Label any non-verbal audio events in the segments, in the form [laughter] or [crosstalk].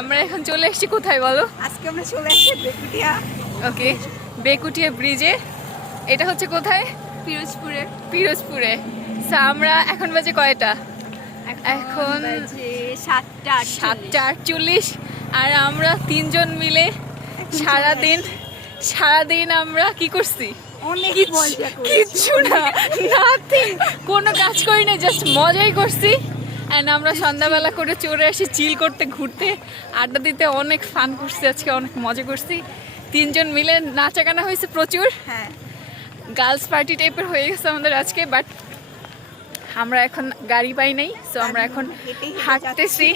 আমরা এখন চলে এসেছি কোথায় বলো? আজকে আমরা চলে আসছি বেকুটিয়া ওকে বেকুটিয়া ব্রিজে এটা হচ্ছে কোথায়? পিরোজপুরে। পিরোজপুরে। আমরা এখন বাজে কয়টা? এখন সাতটা সাতটা আটচল্লিশ। আর আমরা তিনজন মিলে সারাদিন সারাদিন আমরা কি করছি? অনেক মজা করেছি। কিচ্ছু না নাথিং কোনো কাজ করি না জাস্ট মজাই করছি। অ্যান্ড আমরা সন্ধ্যাবেলা করে চলে আসি চিল করতে ঘুরতে আড্ডা দিতে অনেক ফান করছি আজকে অনেক মজা করছি। তিনজন মিলে নাচা গানা হয়েছে প্রচুর। হ্যাঁ। গার্লস পার্টি টাইপের হয়ে গেছে আমাদের আজকে বাট আমরা এখন গাড়ি পাই নাই সো আমরা এখন হাঁটতেছি।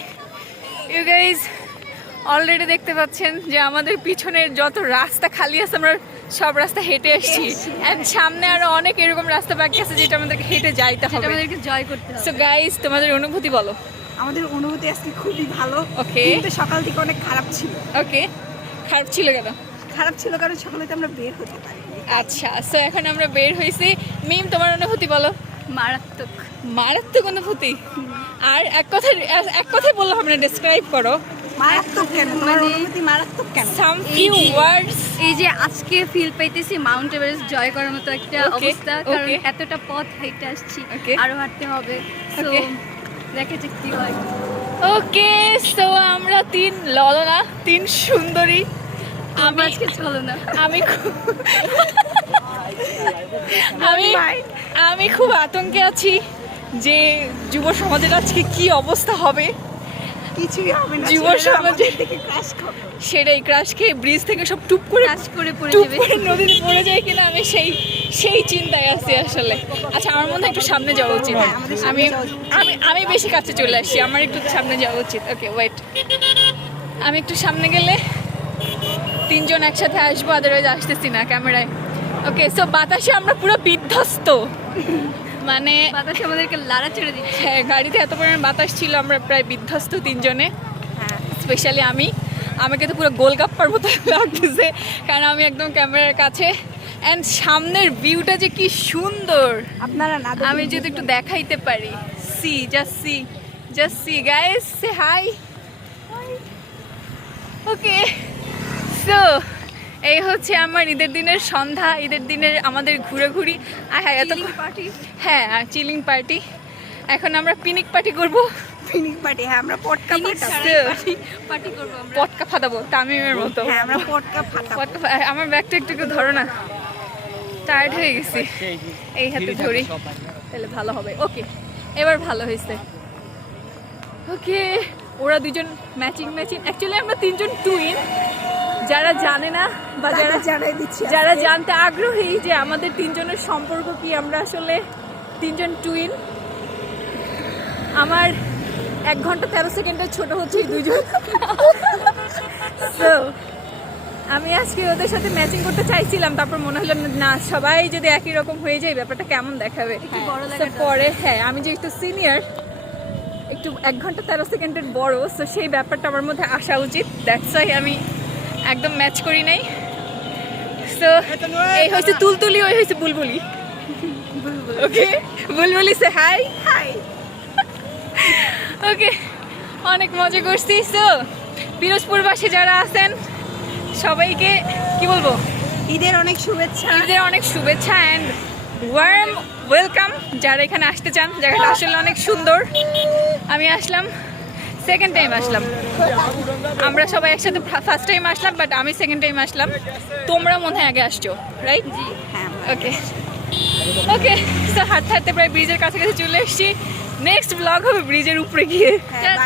ইউ গাইজ অলরেডি দেখতে পাচ্ছেন যে আমাদের পিছনের যত রাস্তা খালি আছে আমরা সব রাস্তা হেঁটে এন্ড সামনে আরও অনেক এরকম রাস্তা বাকি আছে যেটা আমাদেরকে হেঁটে যাইতে হবে। আমাদেরকে জয় করতে সো হবে। গাইজ তোমাদের অনুভূতি বলো। আমাদের অনুভূতি আজকে খুবই ভালো। ওকে কিন্তু সকাল থেকে অনেক খারাপ ছিল। ওকে খারাপ ছিল কেন? খারাপ ছিল কারণ সকালে তো আমরা বের হতে পারি আচ্ছা সো এখন আমরা বের হয়েছি মিম তোমার অনুভূতি বলো। মারাত্মক। মারাত্মক অনুভূতি? আর এক কথায় এক কথায় বলল আমরা ডিসক্রাইব করো। মারাত্মক কেন? তোমার মানে- অনুভূতি মারাত্মক কেন? সাম এই ফিউ যে- ওয়ার্ডস এই যে আজকে ফিল পাইতেছি মাউন্ট এভারেস্ট জয় করার মতো একটা অবস্থা কারণ এতটা পথ হেঁটে আসছি আরও হাঁটতে হবে। কি হয়। ওকে সো আমরা তিন ললনা তিন সুন্দরী। আমি আমি আজকে চলো না আমি খুব [laughs] আমি আমি খুব আতঙ্কে আছি যে যুব সমাজের আজকে কি অবস্থা হবে। কিছুই হবে না যুব ছেলেরা সমাজে- আমাদের থেকে ক্রাশ খাবে সেটাই ক্রাশ খেয়ে ব্রিজ থেকে সব টুপ করে কাজ করে পড়ে যাবে। নদীতে পড়ে যায় কিনা আমি সেই সেই চিন্তায় আছি আসলে। আচ্ছা আমার মনে হয় একটু সামনে যাওয়া উচিত। হ্যাঁ, সামনে আমি আমি আমি বেশি কাছে চলে আসছি আমার একটু সামনে যাওয়া উচিত। ওকে ওয়েট আমি একটু সামনে গেলে তিনজন একসাথে আসব আদারওয়াইজ আসতেছি না ক্যামেরায় ওকে সো বাতাসে আমরা পুরো বিধ্বস্ত। মানে বাতাস আমাদেরকে লাড়া ছেড়ে দিচ্ছে। হ্যাঁ গাড়িতে এত পরিমাণ বাতাস ছিল আমরা প্রায় বিধ্বস্ত তিনজনে হ্যাঁ। স্পেশালি আমি। আমাকে তো পুরো গোলগাপ্পার মতো লাগতেছে কারণ আমি একদম ক্যামেরার কাছে। অ্যান্ড সামনের ভিউটা যে কি সুন্দর! আপনারা না আমি যদি একটু দেখাইতে পারি। See just see just see. Guys say hi okay so এই হচ্ছে আমার ঈদের দিনের সন্ধ্যা ঈদের দিনের আমাদের ঘুরে আর হ্যাঁ এত পার্টি হ্যাঁ চিলিং পার্টি এখন আমরা পিকনিক পার্টি করব। পিকনিক পার্টি হ্যাঁ আমরা পটকা পার্টি করব আমরা। পটকা ফাটাবো তামিমের মতো। হ্যাঁ আমরা পটকা ফাটাবো। পটকা ফা- আমার ব্যাগটা একটু একটু ধরো না। টায়ার্ড হয়ে গেছি। এই হাতে ধরি তাহলে ভালো হবে। ওকে এবার ভালো হয়েছে। ওকে ওরা দুজন ম্যাচিং ম্যাচিং অ্যাকচুয়ালি আমরা তিনজন টুইন যারা জানে না বা যারা জানাই দিচ্ছি যারা জানতে আগ্রহী যে আমাদের তিনজনের সম্পর্ক কি আমরা আসলে তিনজন টুইন আমার এক ঘণ্টা তেরো সেকেন্ডের ছোট হচ্ছে দুজন। So, আমি আজকে ওদের সাথে ম্যাচিং করতে চাইছিলাম তারপর মনে হলো না সবাই যদি একই রকম হয়ে যায় ব্যাপারটা কেমন দেখাবে? পরে হ্যাঁ আমি যে একটু সিনিয়র একটু এক ঘণ্টা তেরো সেকেন্ডের বড় তো সেই ব্যাপারটা আমার মধ্যে আসা উচিত। দ্যাটস ওয়াই আমি একদম ম্যাচ করি নাই। তো এই হয়েছে তুলতুলি ওই হয়েছে বুলবুলি। ওকে বুলবুলি সে হাই হাই ওকে অনেক মজা করছি। তো পিরোজপুরবাসী যারা আছেন সবাইকে কি বলব? ঈদের অনেক শুভেচ্ছা। ঈদের অনেক শুভেচ্ছা অ্যান্ড ওয়ার্ম ওয়েলকাম যারা এখানে আসতে চান জায়গাটা আসলে অনেক সুন্দর। আমি আসলাম। সেকেন্ড টাইম আসলাম। আমরা সবাই একসাথে ফার্স্ট টাইম আসলাম বাট আমি সেকেন্ড টাইম আসলাম। তোমরা মনে হয় আগে আসছো রাইট জি হ্যাঁ ওকে ওকে তো হাঁটতে হাঁটতে প্রায় ব্রিজের কাছাকাছি চলে এসেছি। নেক্সট ব্লগ হবে ব্রিজের উপরে গিয়ে। হ্যাঁ